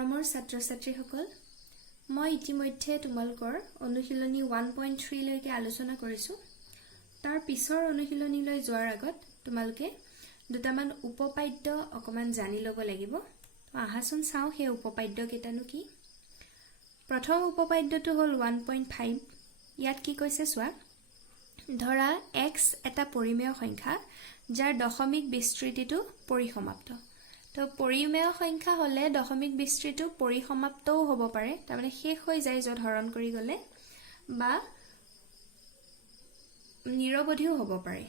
মৰমৰ ছাত্ৰ-ছাত্ৰীসকল, মই ইতিমধ্যে তোমালোকৰ অনুশীলনী 1.3 লৈকে আলোচনা কৰিছো। তাৰ পিছৰ অনুশীলনীলৈ যোৱাৰ আগত তোমালোকে দুটামান উপপাদ্য অকমান জানি ল'ব লাগিব। আহাচোন চাও সেই উপপাদ্য কেইটানো কি। প্ৰথম উপপাদ্যটো হ'ল 1.5। ইয়াত কি কৈছে চোৱা। ধৰা x এটা পৰিমেয় সংখ্যা যাৰ দশমিক বিস্তৃতিটো পৰিসমাপ্ত। তো পৰিমেয় সংখ্যা হলে দশমিক বিস্তৃতিটো পৰিসমাপ্তও হ'ব পাৰে, তাৰমানে শেষ হৈ যায় যত হৰণ কৰি গলে, বা নিৰৱধিও হ'ব পাৰে।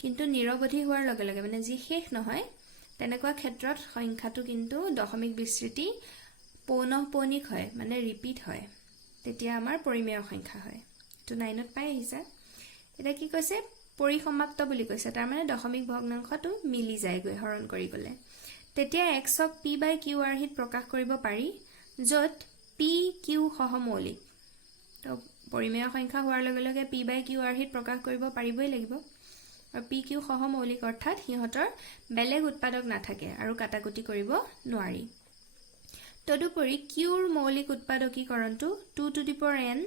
কিন্তু নিৰৱধি হোৱাৰ লগে লগে মানে যি শেষ নহয় তেনেকুৱা ক্ষেত্ৰত সংখ্যাটো কিন্তু দশমিক বিস্তৃতি পৌনঃপৌনিক হয়, মানে ৰিপিট হয়, তেতিয়া আমাৰ পৰিমেয় সংখ্যা হয়। তো 9ত পাই আহিছা। এটা কি কৈছে পৰিসমাপ্ত বুলি কৈছে, তাৰ মানে দশমিক ভগ্নাংশটো মিলি যায়গৈ হৰণ কৰি গলে। তেতিয়া x ক p/q হিত প্ৰকাশ কৰিব পাৰি, য'ত p q সহমৌলিক। তো পৰিমেয় সংখ্যা হোৱাৰ লগে লগে p/q হিত প্ৰকাশ কৰিব পাৰিবই লাগিব। আৰু p q সহমৌলিক অৰ্থাৎ সিহঁতৰ বেলেগ উৎপাদক নাথাকে আৰু কাটাকুটি কৰিব নোৱাৰি। তদুপৰি qৰ মৌলিক উৎপাদকীকৰণটো 2n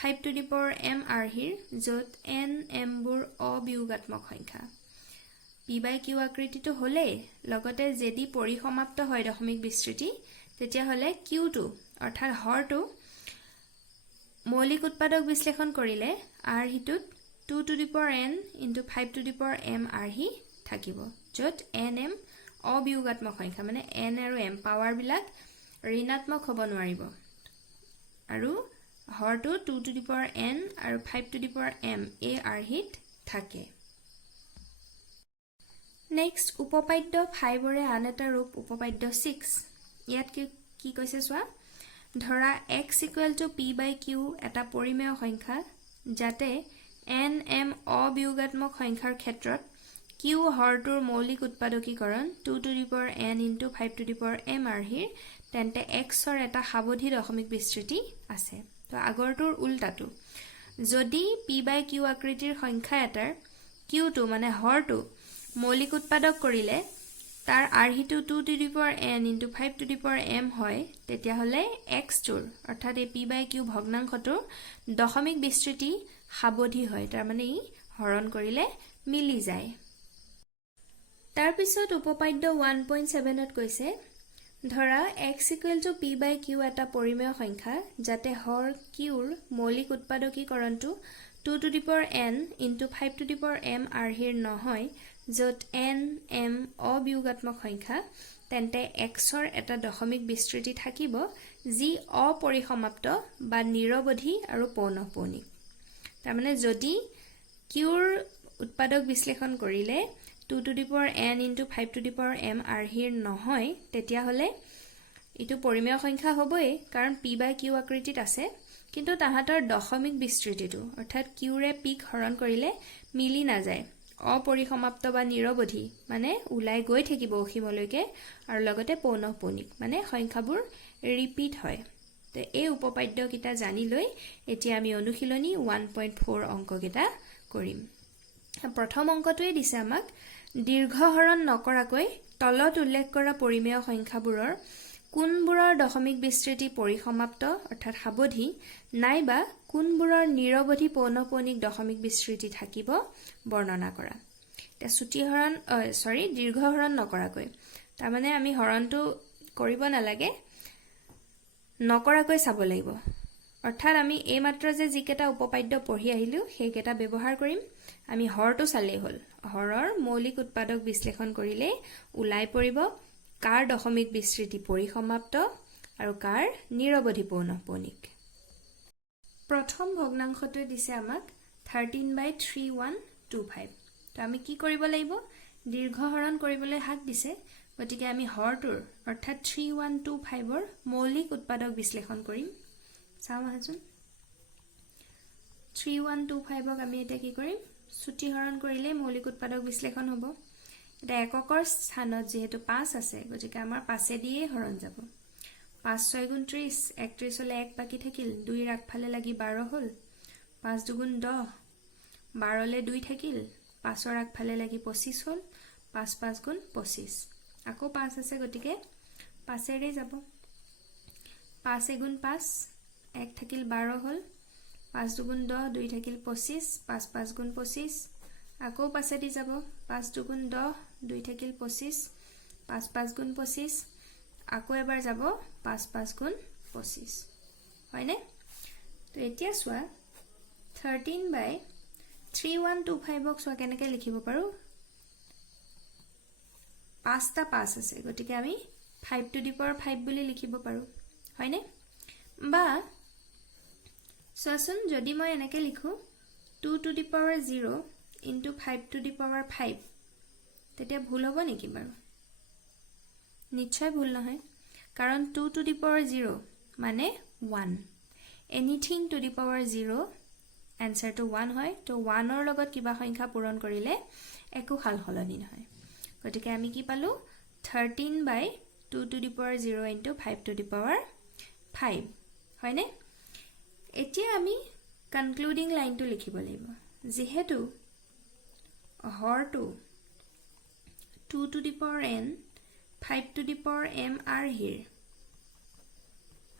5m আৰ্হিৰ, য'ত n m বোৰ অবিয়োগাত্মক সংখ্যা। p/q আকৃতিটো হলেই লগতে যদি পৰিসমাপ্ত হয় দশমিক বিস্তৃতি, তেতিয়া হলে qটো অৰ্থাৎ হৰটো মৌলিক উৎপাদক বিশ্লেষণ কৰিলে আৰ্হিটোত 2n × 5m আৰ্হি থাকিব, য'ত nm অবিয়োগাত্মক সংখ্যা, মানে n আৰু m পাৱাৰ বিলাক ঋণাত্মক হ'ব নোৱাৰিব, আৰু হৰটো 2n আৰু 5m এই আৰ্হিত থাকে। নেক্সট উপপাদ্য 5ৰে আন এটা ৰূপ উপপাদ্য 6। ইয়াত কি কৈছে চোৱা। ধৰা x = p/q এটা পৰিমেয় সংখ্যা যাতে n m অবিয়োগাত্মক সংখ্যাৰ ক্ষেত্ৰত q হৰটোৰ মৌলিক উৎপাদকীকৰণ 2n × 5m আৰ্হিৰ, তেন্তে x ৰ এটা সাৱধি দশমিক বিস্তৃতি আছে। তো আগৰটোৰ উল্টাটো, যদি p/q আকৃতিৰ সংখ্যা এটাৰ qটো মানে হৰটো মৌলিক উৎপাদক কৰিলে তাৰ আৰ্হিটো 2n × 5m হয়, তেতিয়া হলে x টোৰ অৰ্থাৎ এই p/q ভগ্নাংশটোৰ দশমিক বিস্তৃতি সাৱধি হয়, তাৰ মানে ই হৰণ কৰিলে মিলি যায়। তাৰ পিছত উপপাদ্য 1.7ত কৈছে, ধৰা x = p/q এটা পৰিমেয় সংখ্যা যাতে হৰ qৰ মৌলিক উৎপাদকীকৰণটো 2n × 5m আৰ্হিৰ নহয়, য'ত n m অবিয়োগাত্মক সংখ্যা, তেন্তে x ৰ এটা দশমিক বিস্তৃতি থাকিব যি অপৰিসমাপ্ত বা নিৰৱধি আৰু পৌনঃপৌনিক। তাৰমানে যদি qৰ উৎপাদক বিশ্লেষণ কৰিলে 2n × 5m আৰ্হিৰ নহয়, তেতিয়া হলে এইটো পৰিমেয় সংখ্যা হ'বই, কাৰণ p/q আকৃতিত আছে, কিন্তু তাহাঁতৰ দশমিক বিস্তৃতিটো অৰ্থাৎ qৰে pক হৰণ কৰিলে মিলি নাযায়, অপৰিসমাপ্ত বা নিৰৱধি, মানে ওলাই গৈ থাকিব অসীমলৈকে, আৰু লগতে পৌনঃপৌনিক, মানে সংখ্যাবোৰ ৰিপিট হয়। তো এই উপপাদ্য কেইটা জানি লৈ এতিয়া আমি অনুশীলনী 1.4 অংক কেইটা কৰিম। প্ৰথম অংকটোৱে দিছে আমাক দীৰ্ঘ হৰণ নকৰাকৈ তলত উল্লেখ কৰা পৰিমেয় সংখ্যাবোৰৰ কোনবোৰৰ দশমিক বিস্তৃতি পৰিসমাপ্ত অৰ্থাৎ সাৱধি, নাইবা কোনবোৰৰ নিৰৱধি পৌনঃপৌনিক দশমিক বিস্তৃতি থাকিব বৰ্ণনা কৰা। এতিয়া দীৰ্ঘ হৰণ নকৰাকৈ, তাৰমানে আমি হৰণটো কৰিব নালাগে, নকৰাকৈ চাব লাগিব। অৰ্থাৎ আমি এইমাত্ৰ যে যিকেইটা উপপাদ্য পঢ়ি আহিলো সেইকেইটা ব্যৱহাৰ কৰিম। আমি হৰটো চালেই হ'ল, হৰৰ মৌলিক উৎপাদক বিশ্লেষণ কৰিলে ওলাই পৰিব কাৰ দশমিক বিস্তৃতি পৰিসমাপ্ত আৰু কাৰ নিৰৱধি পৌনঃপৌনিক। প্ৰথম ভগ্নাংশটোৱে দিছে আমাক 13/3125। তো আমি কি কৰিব লাগিব, দীৰ্ঘ হৰণ কৰিবলৈ হাক দিছে, গতিকে আমি হৰটোৰ অৰ্থাৎ 3125ৰ মৌলিক উৎপাদক বিশ্লেষণ কৰিম। চাওঁ আহাচোন। 3125ক আমি এতিয়া কি কৰিম, চুটি হৰণ কৰিলে মৌলিক উৎপাদক বিশ্লেষণ হ'ব। এতিয়া এককৰ স্থানত যিহেতু 5 আছে, গতিকে আমাৰ 5 দিয়ে হৰণ যাব। 5 × 6 = 30, 31 হলে 1 বাকী থাকিল, 2ৰ আগফালে লাগি 12 হল, 5 × 2 = 10, 12লে 2 থাকিল, 5ৰ আগফালে লাগি 25 হল, 5 × 5 = 25, আকৌ 5 আছে, গতিকে 5ৰে যাব। 5 এগুণ 5 1 থাকিল 12 হল 5 দুগুণ 10 2 থাকিল 25 5 5 গুণ 25 আকৌ 5 দি যাব 5 দুগুণ 10 2 থাকিল 25 5 5 গুণ 25 আকৌ এবাৰ যাব 5 5 গুণ 25 হয়নে তো এতিয়া সোয়া 13/3125 ক সোয়া কেনেকৈ লিখিব পাৰো 5টা 5 আছে গতিকে আমি 5 টু দি পাৱাৰ 5 বুলি লিখিব পাৰো হয়নে বা সোয়াচোন যদি মই এনেকৈ লিখো 2 to the power 0 into 5 to the power 5 তেতিয়া ভুল হ'ব নেকি বাৰু নিশ্চয় ভুল নহয় কাৰণ 2 টু দি পাৱাৰ 0 মানে 1 anything to the power 0 answer to 1 হয় তো 1 ৰ লগত কিবা সংখ্যা পূৰণ কৰিলে একো হাল হলনি নহয় গতিকে আমি কি পালো 13/2 to the power 0 into 5 to the power 5 হয়নে এতিয়া আমি কনক্লুডিং লাইনটো লিখিব লাগিব যেহেতু হৰটো 2 to the power n 5 to the power m are here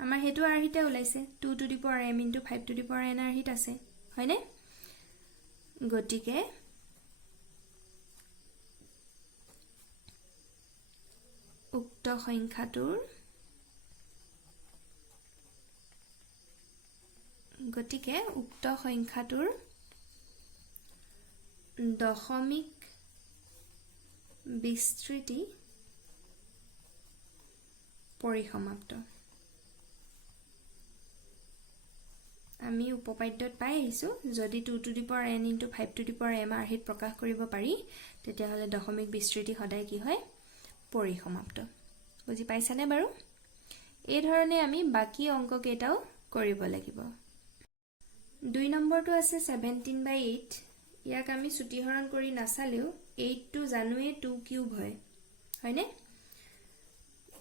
আমাৰ হেতু আৰহিতে ওলাইছে 2 to the power m into 5 to the power n আৰহিত আছে হয়নে গটিকে উক্ত সংখ্যাটোৰ দশমিক বিস্তৃতি পৰিসমাপ্ত আমি উপপাদ্যত পাই আহিছো যদি 2 to the power n into 5 to the power m আৰহিত প্ৰকাশ কৰিব পাৰি তেতিয়া হলে দশমিক বিস্তৃতি সদায় কি হয় পৰিসমাপ্ত বুজি পাইছানে বাৰু এই ধৰণে আমি বাকি অংক কেটাও কৰিব লাগিব 2 নম্বৰটো আছে 17/8 ইয়াক আমি সুতিহৰণ কৰি নাচালেও 8 টো জানুৱে 2 কিউব হয় হয়নে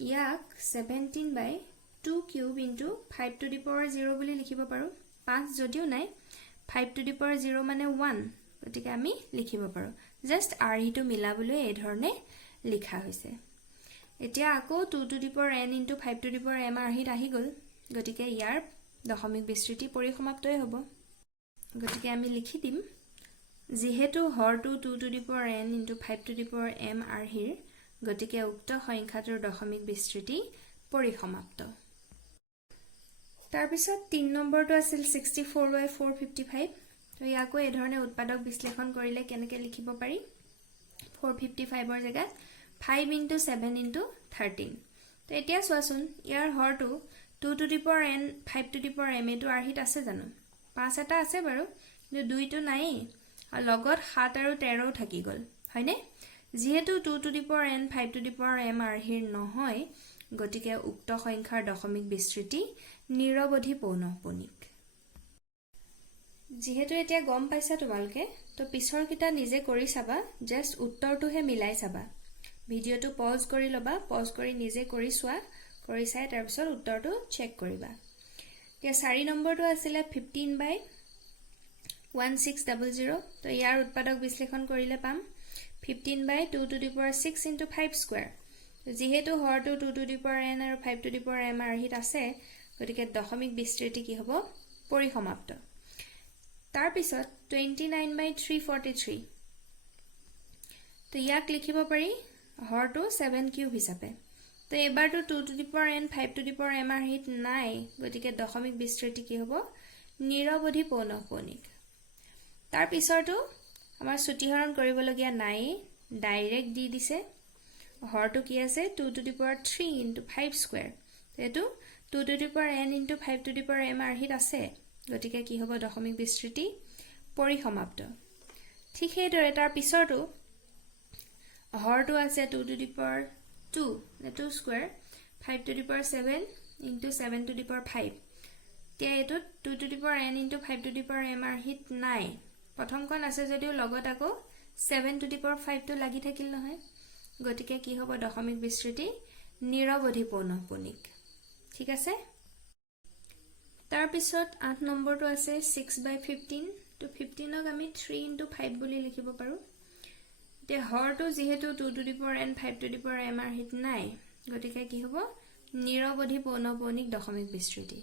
ইয়াক 17/2 cube into 5 to the power 0 বুলি লিখিব পাৰো 5 যদিও নাই 5 to the power 0 মানে 1 গতিকে আমি লিখিব পাৰো জাস্ট আৰহিটো মিলাবলৈ এই ধৰণে লিখা হৈছে এতিয়া আকৌ 2 to the power n into 5 to the power m আৰহিত আহি গল গতিকে ইয়াৰ দশমিক বিস্তৃতি পৰিসমাপ্তই হ'ব গতিকে আমি লিখি দিম যেহেতু হৰটো 2 to the power n into 5 to the power m আৰহিৰ গতিকে উক্ত সংখ্যাটোৰ দশমিক বিস্তৃতি পৰিসমাপ্ত তাৰ পিছত 3 নম্বৰটো আছিল 64/455 তো ইয়াকো এই ধৰণে উৎপাদক বিশ্লেষণ কৰিলে কেনেকৈ লিখিব পাৰি 455 ৰ জায়গাত 5 into 7 into 13 তো এতিয়া সোয়াচোন ইয়াৰ হৰটো 2 to the power n 5 to the power m এটো আৰহিত আছে জানো 5 এটা আছে বাৰু কিন্তু 2 টো নাই আৰু লগত 7 আৰু 13 থাকি গল হয়নে যেহেতু 2 to the power n 5 to the power m আৰহিৰ নহয় গতিকে উক্ত সংখ্যাৰ দশমিক বিস্তৃতি নিৰৱধি পৌনঃপুনিক যেহেতু এতিয়া গম পাইছা তোমালোকে তো পিছৰ কিটা নিজে কৰি চাবা জাস্ট উত্তৰটোহে মিলাই চাবা ভিডিওটো পজ কৰি লবা পজ কৰি নিজে কৰি চোৱা কৰি চাই তাৰ পিছত উত্তৰটো চেক কৰিবা এতিয়া 4 নম্বৰটো আছিল 15/1600 তো ইয়াৰ উৎপাদক বিশ্লেষণ কৰিলে পাম 15/2 to the power 6 into 5 square যেহেতু হৰটো 2 to the power n আৰু 5 to the power m আৰহিত আছে গতিকে দশমিক বিস্তৃতি কি হ'ব পৰিসমাপ্ত তাৰ পিছত 29/343 তো ইয়াক লিখিব পাৰি হৰটো 7 কিউব হিচাপে তো এবাৰটো 2 to the power n 5 to the power m আৰহিত নাই গতিকে দশমিক বিস্তৃতি কি হ'ব নিৰৱধি পৌনঃপুনিক তাৰ পিছৰটো আমাৰ সুতিহৰণ কৰিবলগীয়া নাই ডাইৰেক্ট দি দিছে হৰটো কি আছে 2 to the power 3 into 5 square এটো 2 to the power n into 5 to the power m আৰহিত আছে গতিকে কি হ'ব দশমিক বিস্তৃতি পৰিসমাপ্ত ঠিক সেইদৰে তাৰ পিছৰটো হৰটো আছে 2 to the power 2 2 square 5 to the power 7 into 7 to the power 5 তে এটো 2 to the power n into 5 to the power m আৰহিত নাই প্ৰথমখন আছে যদিও লগত আকৌ 7 to the power 5 টো লাগি থাকিল নহয় গতিকে কি হ'ব দশমিক বিস্তৃতি নিৰৱধি পৌনঃপুনিক ঠিক আছে তাৰ পিছত 8 নম্বৰটো আছে 6/15 তো 15ক আমি 3 into 5 বুলি লিখিব পাৰো তে হৰটো যেহেতু 2 to the power n 5 to the power m আৰহিত নাই গতিকে কি হ'ব নিৰৱধি পৌনঃপুনিক দশমিক বিস্তৃতি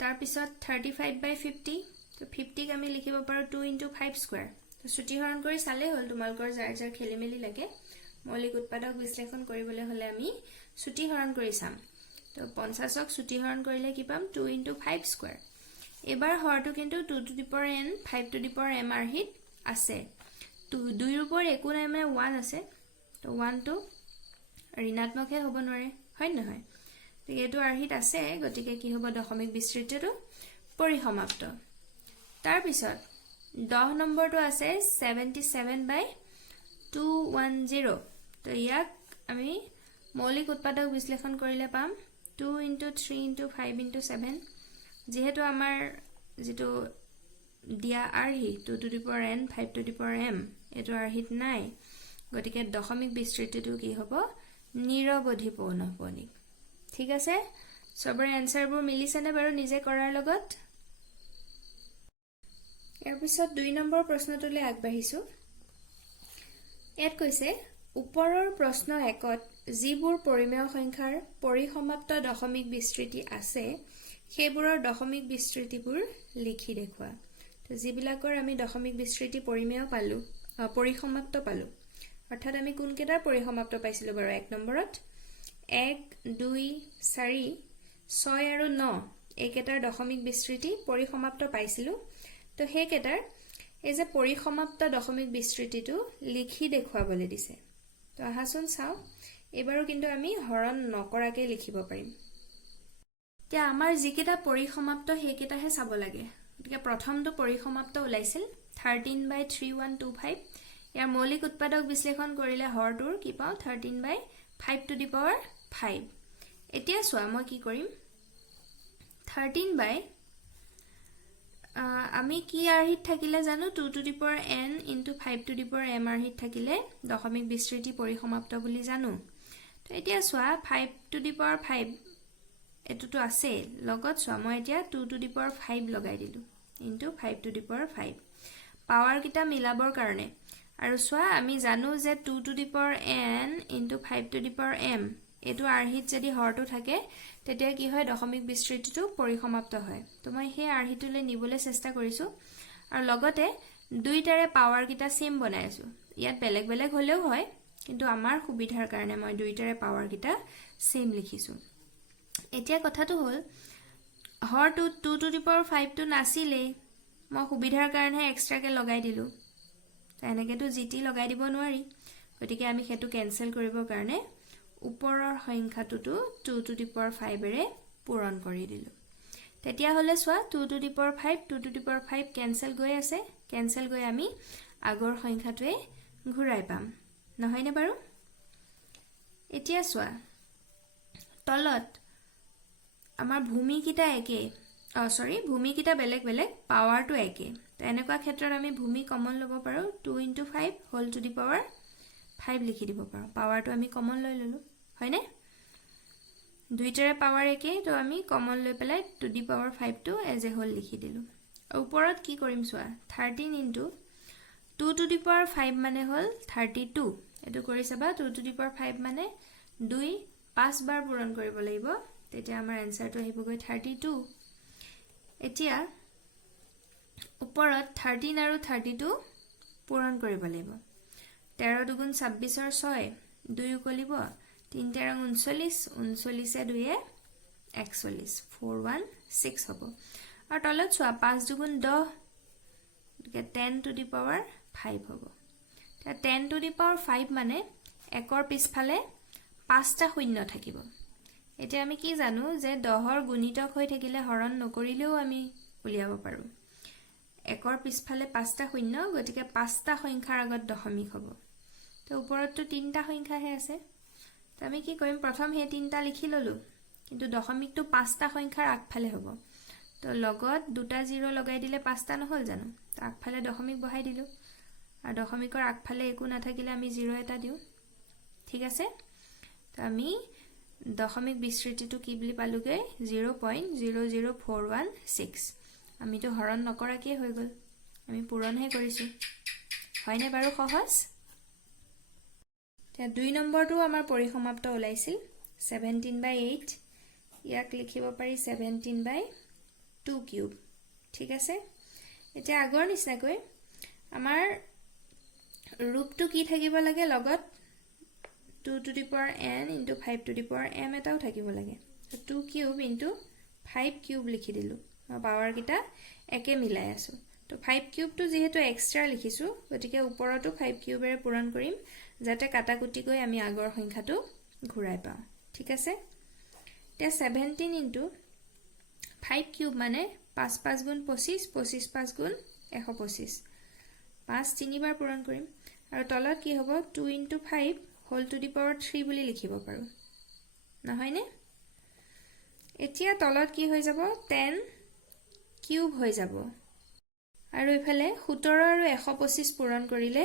তাৰ পিছত 35/50 তো 50 ক আমি লিখিব পাৰো 2 * 5 স্কয়াৰ তো ছুটিহৰণ কৰি চালে হ'ল তোমালকৰ যাৰ যাৰ খেলিমেলি লাগে মৌলিক উৎপাদক বিশ্লেষণ কৰিবলৈ হলে আমি ছুটিহৰণ কৰি চাম তো 50ক ছুটিহৰণ কৰিলে কি পাম 2 * 5 স্কয়াৰ এবাৰ হৰটো কিন্তু 2 to the power n 5 to the power m আৰহিত আছে 2 ৰ ওপৰত একো নাই মানে 1 আছে তো 1 টো ঋণাত্মকহে হ'ব নোৱাৰে হয় নহয় তো এইটো আৰহিত আছে গতিকে কি হ'ব দশমিক বিস্তৃতিটো পৰিসমাপ্ত তাৰ পিছত 10 নম্বৰটো আছে 77/210 তো ইয়াক আমি মৌলিক উৎপাদক বিশ্লেষণ কৰিলে পাম 2 * 3 * 5 * 7 যেহেতু আমাৰ যেটো দিয়া আৰহি 2 to the power n 5 to the power m এটো আৰহিত নাই গতিকে দশমিক বিস্তৃতিটো কি হ'ব নিৰৱধি পৌনঃপুনিক ঠিক আছে সবৰে এনসাৰবোৰ মিলিছেনে বাৰু নিজে কৰাৰ লগত ইয়াৰ পিছত 2 নম্বৰ প্ৰশ্নটোলৈ আগবাঢ়িছো ইয়াত কৈছে ওপৰৰ প্ৰশ্ন 1ত যিবোৰ পৰিমেয় সংখ্যাৰ পৰিসমাপ্ত দশমিক বিস্তৃতি আছে সেইবোৰৰ দশমিক বিস্তৃতিবোৰ লিখি দেখুৱা তো যিবিলাকৰ আমি দশমিক বিস্তৃতি পৰিমেয় পালো পৰিসমাপ্ত পালো অৰ্থাৎ আমি কোন কেইটাৰ পৰিসমাপ্ত পাইছিলো বাৰু 1 নম্বৰত 1 2 4 6 আৰু 9 এইকেইটাৰ দশমিক বিস্তৃতি পৰিসমাপ্ত পাইছিলো তো সেই কেইটাৰ এই যে পৰিসমাপ্ত দশমিক বিস্তৃতিটো লিখি দেখুৱাবলৈ দিছে তো আহাচোন চাও এবাৰো কিন্তু আমি হৰণ নকৰাকে লিখিব পাৰিম এতিয়া আমাৰ যিকেইটা পৰিসমাপ্ত সেইকেইটাহে চাব লাগে গতিকে প্ৰথমটো পৰিসমাপ্ত ওলাইছিল 13/3125 ইয়াৰ মৌলিক উৎপাদক বিশ্লেষণ কৰিলে হৰটোৰ কি পাও 13/5 টু দি পাৱাৰ 5 এতিয়া চোৱা মই কি কৰিম 13 আমি কি আৰহিত থাকিলে জানো 2 to the power n * 5 to the power m আৰহিত থাকিলে দশমিক বিস্তৃতি পৰিসমাপ্ত বুলি জানো তো এতিয়া চোৱা 5 টু দি পাৱাৰ 5 এটোটো আছে লগত চোৱা মই এতিয়া 2 টু দি পাৱাৰ 5 লগাই দিলো * 5 টু দি পাৱাৰ 5 পাৱাৰ কিটা মিলাবৰ কাৰণে আৰু চোৱা আমি জানো যে 2 to the power n * 5 to the power m এটো আৰহিত যদি হৰটো থাকে তেতিয়া কি হয় দশমিক বিস্তৃতিটো পৰিসমাপ্ত হয় তো মই সেই আৰহিতলৈ নিবলৈ চেষ্টা কৰিছো আৰু লগতে দুইটাৰে পাৱাৰ কিটা সেম বনাই আছো ইয়াত বেলেগ বেলেগ হলেও হয় কিন্তু আমাৰ সুবিধাৰ কাৰণে মই দুইটাৰে পাৱাৰ কিটা সেম লিখিছো এতিয়া কথাটো হ'ল হৰটো 2 টু দি পাৱাৰ 5 টো নাছিলে মই সুবিধাৰ কাৰণে এক্সট্ৰাকে লগাই দিলো এনেকেতো জিটি লগাই দিব নোৱাৰি গতিকে আমি হেতু কেনসেল কৰিবৰ কাৰণে ওপৰৰ সংখ্যাটোটো 2 টু দি পাৱাৰ 5 এৰে পূৰণ কৰি দিলো তেতিয়া হলে চোৱা 2 to the power 5 2 to the power 5 cancel গৈ আছে কেনসেল গৈ আমি আগৰ সংখ্যাটোৱে ঘূৰাই পাম নহয়নে বাৰু এতিয়া চোৱা তলত আমাৰ ভূমি কিটা একে ভূমি কিটা বেলেগ বেলেগ পাৱাৰটো একে তো এনেকুৱা ক্ষেত্ৰত আমি ভূমি কমন ল'ব পাৰো 2 * 5 হোল টু দি পাৱাৰ 5 লিখি দিব পাৰো পাৱাৰটো আমি কমন লৈ ললো হয়নে দুইটাৰে পাৱাৰ একে তো আমি কমন লৈ পেলাই টু দি পাৱাৰ 5 টো এজ এ হোল লিখি দিলো ওপৰত কি কৰিম চোৱা 13 * 2 টু দি পাৱাৰ 5 মানে হল 32 এটো কৰি চাবা 2 টু দি পাৱাৰ 5 মানে 2 5 বাৰ পূৰণ কৰিব লাগিব তেতিয়া আমাৰ আনসাৰটো আহিবগৈ 32 এতিয়া ওপৰত 13 আৰু 32 পূৰণ কৰিব লাগিব 13 দুগুণ 26 ৰ 6 2 উকলিব 3 তেৰং 39 39 2 41 416 হ'ব আৰু তলত চোৱা 5 দুগুণ 10 10 টু দি পাৱাৰ 5 হ'ব 10 টু দি পাৱাৰ 5 মানে একৰ পিছফালে 5টা শূন্য থাকিব এতিয়া আমি কি জানো যে 10ৰ গুণিতক হৈ থাকিলে হৰণ নকৰিলেও আমি উলিয়াব পাৰো একৰ পিছফালে 5টা শূন্য গতিকে 5টা সংখ্যাৰ আগত দশমিক হ'ব তো ওপৰতটো 3টা সংখ্যাহে আছে তো আমি কি কৰিম প্ৰথম হে 3টা লিখি ললো কিন্তু দশমিকটো 5টা সংখ্যাৰ আগফালে হ'ব তো লগত দুটা 0 লগাই দিলে 5টা নহল জানো তো আগফালে দশমিক বহাই দিলো আৰু দশমিকৰ আগফালে একো নাথাকিলে আমি 0 এটা দিও ঠিক আছে তো আমি দশমিক বিস্তৃতিটো কি বুলি পালুগে 0.00416 আমি তো হৰণ নকৰাকে হৈ গল আমি পূৰণহে কৰিছো হয়নে বাৰু সহজ তে 2 নম্বৰটো আমাৰ পৰিসমাপ্ত ওলাইছিল 17/8 ইয়াক লিখিব পাৰি 17/2 কিউব ঠিক আছে এতিয়া আগৰ নিচিনাকৈ আমাৰ ৰূপটো কি থাকিব লাগে লগত 2 to the power n into 5 to the power m এটাও থাকিব লাগে 2 কিউব into 5 কিউব লিখি দিলো মই পাৱাৰ কিটা একে মিলাই আছো তো 5 কিউবটো যেহেতু এক্সট্ৰা লিখিছো গতিকে ওপৰতো 5 কিউবেৰে পূৰণ কৰিম যাতে কাটাকুটি গৈ আমি আগৰ সংখ্যাটো ঘূৰাই পাওঁ ঠিক আছে তে 17 into 5 কিউব মানে 5 5 গুণ 25 25 5 গুণ 125 5 তিনিবাৰ পূৰণ কৰিম আৰু তলত কি হ'ব 2 into 5 whole to the power 3 বুলি লিখিব পাৰো নহয়নে এতিয়া তলত কি হৈ যাব 10 কিউব হৈ যাব আৰু ইফালে 17 আৰু 125 পূৰণ কৰিলে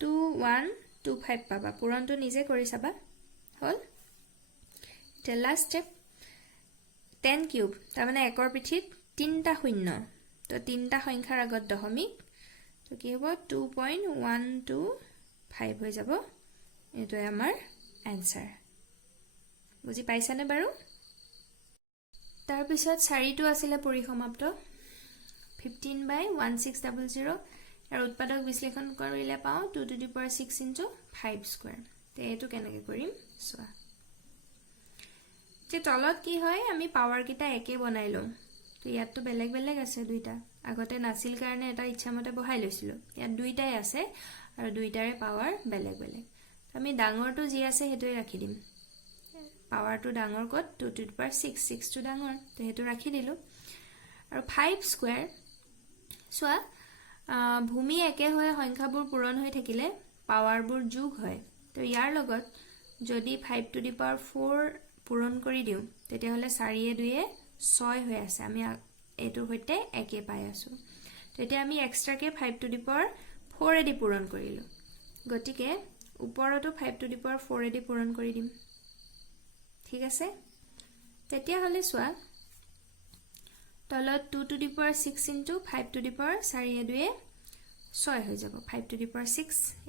2125 পাবা পূৰণটো নিজে কৰি চাবা হল তে লাষ্ট স্টেপ 10 কিউব তাৰ মানে একৰ পিঠিত তিনটা শূন্য তো তিনটা সংখ্যাৰ আগত দশমিক তো কি হ'ব 2.125 হৈ যাব এটো আমাৰ आंसर বুজি পাইছানে বাৰু তাৰ পিছত 4টো আছিল পৰিসমাপ্ত 15/1600 আৰু উৎপাদক বিশ্লেষণ কৰিলে পাও 2 to the power 6 into 5 square তে এটো কেনেকৈ কৰিম চোৱা যে তলত কি হয় আমি পাৱাৰ কিটা একে বনাই লম তো ইয়াত তো বেলেগ বেলেগ আছে দুইটা আগতে নাছিল কাৰণে এটা ইচ্ছামতে বহাই লৈছিল ইয়াত দুইটাই আছে আৰু দুইটাৰে পাৱাৰ বেলেগ বেলেগ আমি ডাঙৰটো যি আছে হেতুই ৰাখি দিম পাৱাৰটো ডাঙৰ কত 2 to the power 6 6 টো ডাঙৰ তো হেতু ৰাখি দিলো আৰু 5 স্কয়াৰ সোৱা ভূমি একে হয় সংখ্যাবোৰ পূৰণ হৈ থাকিলে পাৱাৰবোৰ যোগ হয় তো ইয়াৰ লগত যদি 5 to the power 4 পূৰণ কৰি দিও তেতিয়া হলে 4 এ 2 এ 6 হৈ আছে আমি এটোৰ হৈতে একে পাই আছো তো এতিয়া আমি এক্সট্ৰাকে 5 to the power 4 এদি পূৰণ কৰিলো গতিকে ওপৰতো 5 to the power 4 এদি পূৰণ কৰি দিম ঠিক আছে তেতিয়া হলে সোৱা তলত 2 to the power 6 into 5 to the power 4 এ 2 এ 6 হৈ যাব 5 to the power 6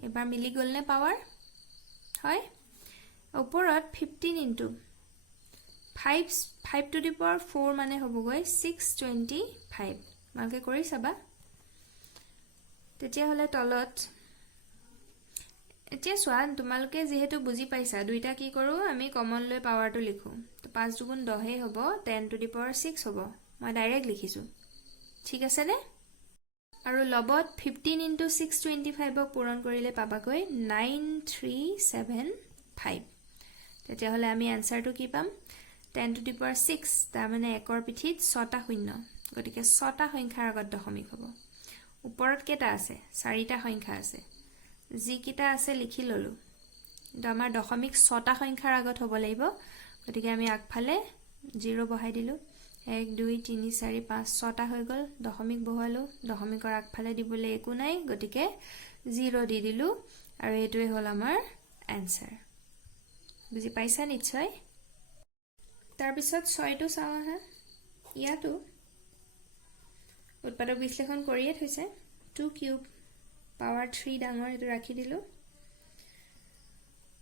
এবাৰ মিলি গল নে পাৱাৰ হয় ওপৰত 15 into 5 to the power 4 মানে হবগৈ 625 মাকে কৰি চাবা তেতিয়া হলে তলত এতিয়া সোৱা তোমালোকে যেহেতু বুজি পাইছা দুইটা কি কৰো আমি কমন লৈ পাৱাৰটো লিখো তো 5 দুগুণ 10 এ হ'ব 10 to the power 6 হ'ব মই ডাইৰেক্ট লিখিছো ঠিক আছে নে আৰু লগত 15 into 625 ক পূৰণ কৰিলে পাবাকৈ 9375 তেতিয়া হলে আমি আনসাৰটো কি পাম 10 to the power 6 তাৰ মানে একৰ পিঠিত 6টা শূন্য গতিকে 6টা সংখ্যাৰ আগত দশমিক হ'ব ওপৰত কেটা আছে 4টা সংখ্যা আছে যি কিটা আছে লিখি ললো কিন্তু আমাৰ দশমিক 6টা সংখ্যাৰ আগত হ'ব লাগিব গতিকে আমি আগফালে 0 বহাই দিলো 1 2 3 4 5 6টা হৈ গল দশমিক বহালো দশমিকৰ আগফালে দিবলৈ একো নাই গতিকে 0 দি দিলো আৰু এটোৱে হল আমাৰ आंसर বুজি পাইছা নিশ্চয় তাৰ পিছত 6টো চাও হা ইয়াতো উৎপাদক বিশ্লেষণ কৰিয়ে থৈছে 2 কিউব পাৱাৰ 3 ডাঙৰ এটো ৰাখি দিলো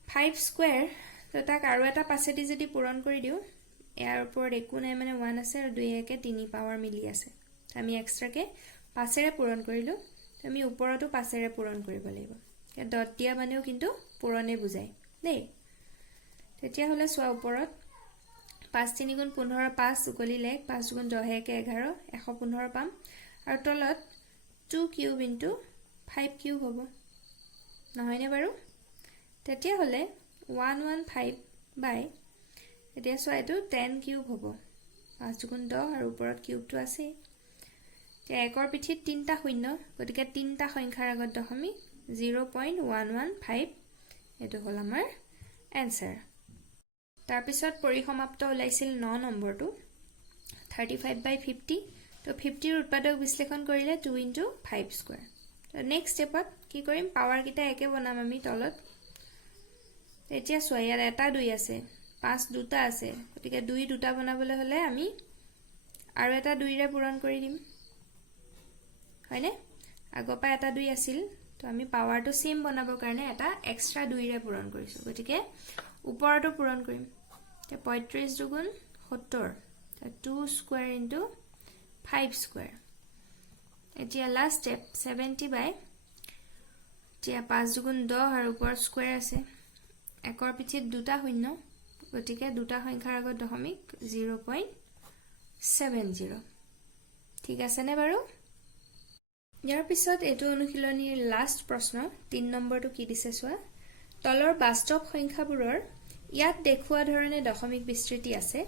5 স্কয়াৰ তো তাক আৰু এটা পাছেদি যদি পূৰণ কৰি দিও ইয়াৰ ওপৰত একো নাই মানে 1 আছে আৰু 2 একে 3 পাৱাৰ মিলি আছে আমি এক্সট্ৰাকে পাছেৰে পূৰণ কৰিলো আমি ওপৰতো পাছেৰে পূৰণ কৰিব লাগিব ইয়াত ডট দিয়া মানেও কিন্তু পূৰণে বুজায় দেই তেতিয়া হলে সোৱা ওপৰত 5 3 গুণ 15 5 উকলি লেখ 5 গুণ 10 একে 11 115 পাম আৰু তলত 2 কিউব into 5 কিউব হ'ব নহয়নে বাৰু তেতিয়া হলে 115 বাই এতিয়া সোৱা এটো 10 কিউব হ'ব 5 গুণ 10 আৰু ওপৰত কিউবটো আছে তে একৰ পিঠিত তিনটা শূন্য গতিকে তিনটা সংখ্যাৰ আগত দশমিক 0.115 এটো হল আমাৰ आंसर তাৰ পিছত পৰিসমাপ্ত ওলাইছিল 9 নম্বৰটো 35/50 তো 50 ৰ উৎপাদক বিশ্লেষণ কৰিলে 2 into 5 স্কয়াৰ তো নেক্সট স্টেপত কি কৰিম পাৱাৰ কিটা একে বনাম আমি তলত এতিয়া সোৱা ইয়াত এটা 2 আছে 5 দুটা আছে গতিকে 2 দুটা বনাবলৈ হলে আমি আৰু এটা 2 ৰে পূৰণ কৰি দিম হয়নে আগপা এটা 2 আছিল তো আমি পাৱাৰটো সেম বনাবৰ কাৰণে এটা এক্সট্ৰা 2 ৰে পূৰণ কৰিছো গতিকে ওপৰটো পূৰণ কৰিম 35 দুগুণ 70 2 স্কয়াৰ ইনটু 5 স্কয়াৰ এতিয়া লাষ্ট স্টেপ 70 বাই এতিয়া 5 দুগুণ 10 আৰু ওপৰত স্কয়াৰ আছে একৰ পিঠিত দুটা শূন্য গতিকে দুটা সংখ্যাৰ আগত দশমিক 0.70 ঠিক আছে নে বাৰু ইয়াৰ পিছত এটো অনুশীলনীৰ লাষ্ট প্ৰশ্ন 3 নম্বৰটো কি দিছে চোৱা তলৰ বাস্তৱ সংখ্যাবোৰৰ ইয়াত দেখুৱা ধৰণে দশমিক বিস্তৃতি আছে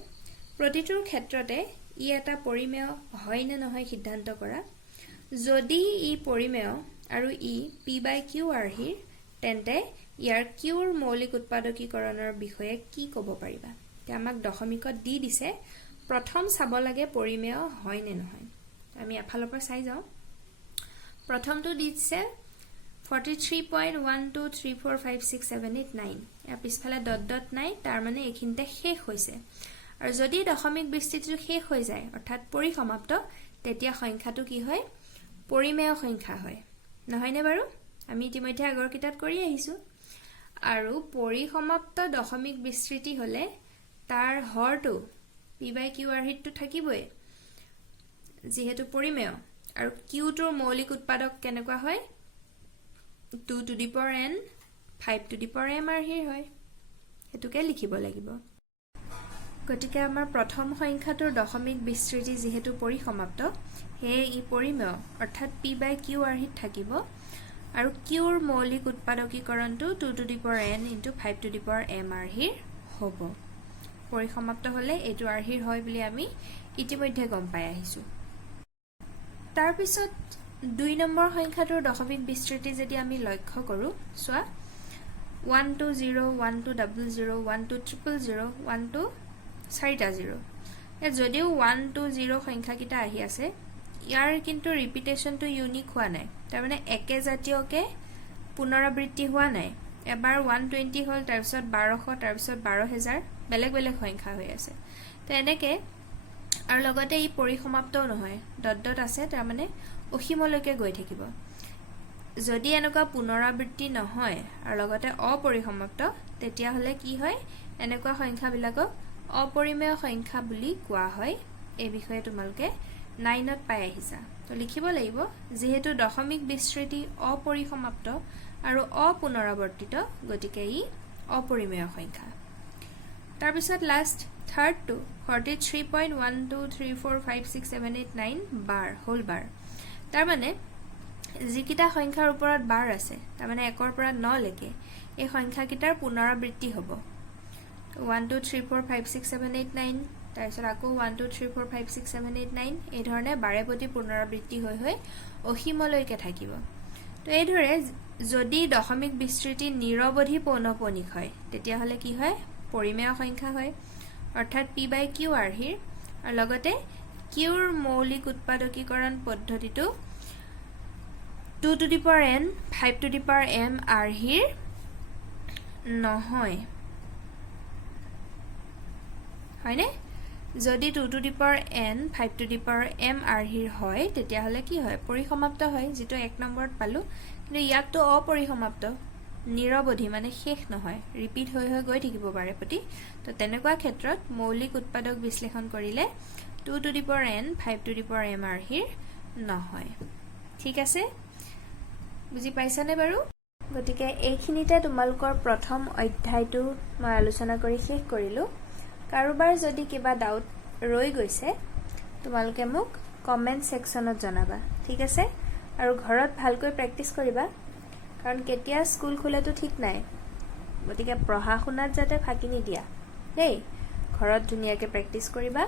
প্ৰতিটোৰ ক্ষেত্ৰতে ই এটা পৰিমেয় হয় নে নহয় সিদ্ধান্ত কৰা যদি ই পৰিমেয় আৰু ই p/q আৰ্হিৰ তেন্তে ইয়াৰ qৰ মৌলিক উৎপাদকীকৰণৰ বিষয়ে কি ক'ব পাৰিবা তে আমাক দশমিকত দি দিছে প্ৰথম চাব লাগে পৰিমেয় হয় নে নহয় আমি এফালৰ পৰা চাই যাও প্ৰথমটো দিছে 43.123456789 ইয়াৰ পিছফালে ডট ডট নাই তাৰ মানে এইখিনিতে শেষ হৈছে আৰু যদি দশমিক বিস্তৃতিটো শেষ হৈ যায় অৰ্থাৎ পৰিসমাপ্ত তেতিয়া সংখ্যাটো কি হয় পৰিমেয় সংখ্যা হয় নহয়নে বাৰু আমি ইতিমধ্যে আগৰ কিতাপ কৰি আহিছো আৰু পৰিসমাপ্ত দশমিক বিস্তৃতি হলে তাৰ হৰটো p/q আৰ্হিতটো থাকিবই যেহেতু পৰিমেয় আৰু q টোৰ মৌলিক উৎপাদক কেনেকুৱা হয় 2 to the power n 5 to the power m আৰ্হিৰ হয় হেতুকে লিখিব লাগিব গতিকে আমাৰ প্ৰথম সংখ্যাটোৰ দশমিক বিস্তৃতি যেহেতু পৰিসমাপ্ত হে ই পৰিমেয় অৰ্থাৎ p/q আৰ্হিত থাকিব আৰু qৰ মৌলিক উৎপাদকীকৰণটো 2 to the power n into 5 to the power m আৰ্হিৰ হ'ব পৰিসমাপ্ত হলে এটো আৰ্হিৰ হয় বুলি আমি ইতিমধ্যে গম পাই আহিছো তাৰ পিছত 2 নম্বৰ সংখ্যাটোৰ দশমিক বিস্তৃতি যদি আমি লক্ষ্য কৰো সোৱা 120 1200 12000 120 এ যদিও 120 সংখ্যা কিটা আহি আছে ইয়াৰ কিন্তু ৰিপিটেশনটো ইউনিক হোৱা নাই তাৰ মানে একে জাতীয়কে পুনৰাবৃত্তি হোৱা নাই এবাৰ 120 হল তাৰ পিছত 1200 তাৰ পিছত 12000 বেলেগ বেলেগ সংখ্যা হৈ আছে তো এনেকে আৰু লগতে ই পৰিসমাপ্তও নহয় ডট ডট আছে তাৰ মানে অসীমলৈকে গৈ থাকিব যদি এনেকুৱা পুনৰাবৃত্তি নহয় আৰু লগতে অপৰিসমাপ্ত তেতিয়া হলে কি হয় এনেকুৱা সংখ্যাবিলাকক অপৰিমেয় সংখ্যা বুলি কোৱা হয় এই বিষয়ে তোমালকে 9ত পাই আহিছা তো লিখিব লাগিব যেহেতু দশমিক বিস্তৃতি অপৰিসমাপ্ত আৰু অপুনৰাবৰ্তিত গতিকে ই অপৰিমেয় সংখ্যা তাৰ পিছত লাষ্ট থাৰ্ড টু 43.123456789 বাৰ হোল বাৰ তাৰ মানে যিকিটা সংখ্যাৰ ওপৰত বাৰ আছে তাৰ মানে 1 পৰা 9 লৈকে এই সংখ্যাকিটাৰ পুনৰাবৃত্তি হ'ব 123456789 তাৰপিছত আকৌ 123456789 এই ধৰণে বাৰে প্ৰতি পুনৰাবৃত্তি হৈ হৈ অসীমলৈকে থাকিব তো এই ধৰে যদি দশমিক বিস্তৃতি নিৰৱধি পৌনঃপুনিক হয় তেতিয়া হলে কি হয় পৰিমেয় সংখ্যা হয় অৰ্থাৎ p/q আৰ্হিৰ আৰু লগতে qৰ মৌলিক উৎপাদকীকৰণ পদ্ধতিটো 2 to the power n 5 to the power m আৰ্হিৰ নহয় হয়নে যদি 2 to the power n 5 to the power m আৰ্হিৰ হয় তেতিয়া হলে কি হয় পৰিসমাপ্ত হয় যেটো 1 নম্বৰত পালো কিন্তু ইয়াতো অপৰিসমাপ্ত নিৰৱধি মানে শেষ নহয় ৰিপিট হৈ হৈ গৈ থাকিব পাৰে প্ৰতি তো তেনেকুৱা ক্ষেত্ৰত মৌলিক উৎপাদক বিশ্লেষণ কৰিলে 2 to the power n 5 to the power m আৰ্হিৰ নহয় ঠিক আছে বুজি পাইছানে বাৰু গতিকে এইখিনিতে তোমালোকৰ প্ৰথম অধ্যায়টো মই আলোচনা কৰি শেষ কৰিলো কাৰোবাৰ যদি কিবা ডাউট ৰৈ গৈছে তোমালোকে মোক কমেন্ট সেকশনত জনাবা ঠিক আছে আৰু ঘৰত ভালকৈ প্ৰেক্টিস কৰিবা কাৰণ কেতিয়া স্কুল খুলেটো ঠিক নাই গতিকে পঢ়া শুনাত যাতে ফাকি নিদিয়া দেই ঘৰত ধুনীয়াকৈ প্ৰেক্টিস কৰিবা